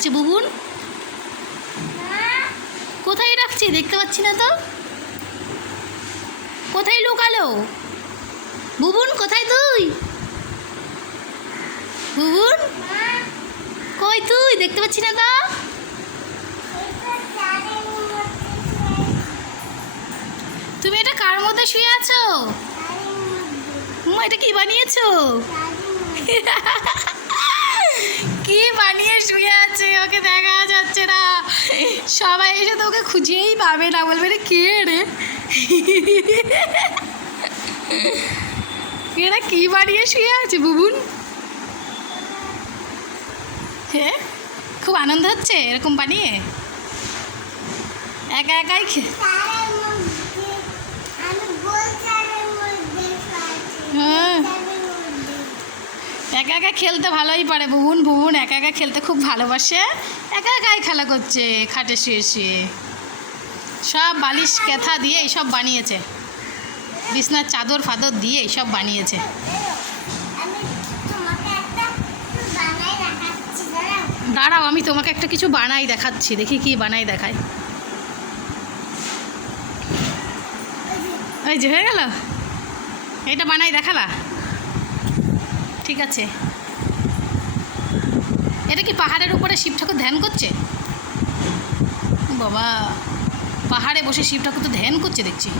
রাখছে বুবুন? কোথায় রাখছে দেখতে পাচ্ছি না তো। কোথায় লুকালো বুবুন? কোথায় তুই বুবুন? কই তুই? দেখতে পাচ্ছি না তো। তুমি এটা কার মধ্যে শুয়ে আছো? এটা কি বানিয়েছো? কি বানিয়ে শুয়ে আছে, ওকে দেখা যাচ্ছে না। সবাই এসে তো ওকে খুঁজেই পাবে না, বলবে রে কে রে। এরা কি বানিয়ে শুয়ে আছে বুবুন? হ্যাঁ, খুব আনন্দ হচ্ছে এরকম বানিয়ে। একা একাই হ্যাঁ, একা একা খেলতে ভালোই পারে বুবুন। বুবুন একা একা খেলতে খুব ভালোবাসে। একা একাই খেলা করছে খাটে শুয়ে শুয়ে। সব বালিশ কেথা দিয়ে এইসব বানিয়েছে, বিছনার চাদর ফাদর দিয়ে এইসব বানিয়েছে। দাঁড়াও, আমি তোমাকে একটা কিছু বানাই দেখাচ্ছি, দেখি কি বানাই দেখাই। এই যে হয়ে গেল, এইটা বানাই দেখালা? ঠিক আছে। এটা কি পাহাড়ের উপরে শিব ঠাকুর ধ্যান করছে? বাবা, পাহাড়ে বসে শিব ঠাকুর তো ধ্যান করছে দেখছি।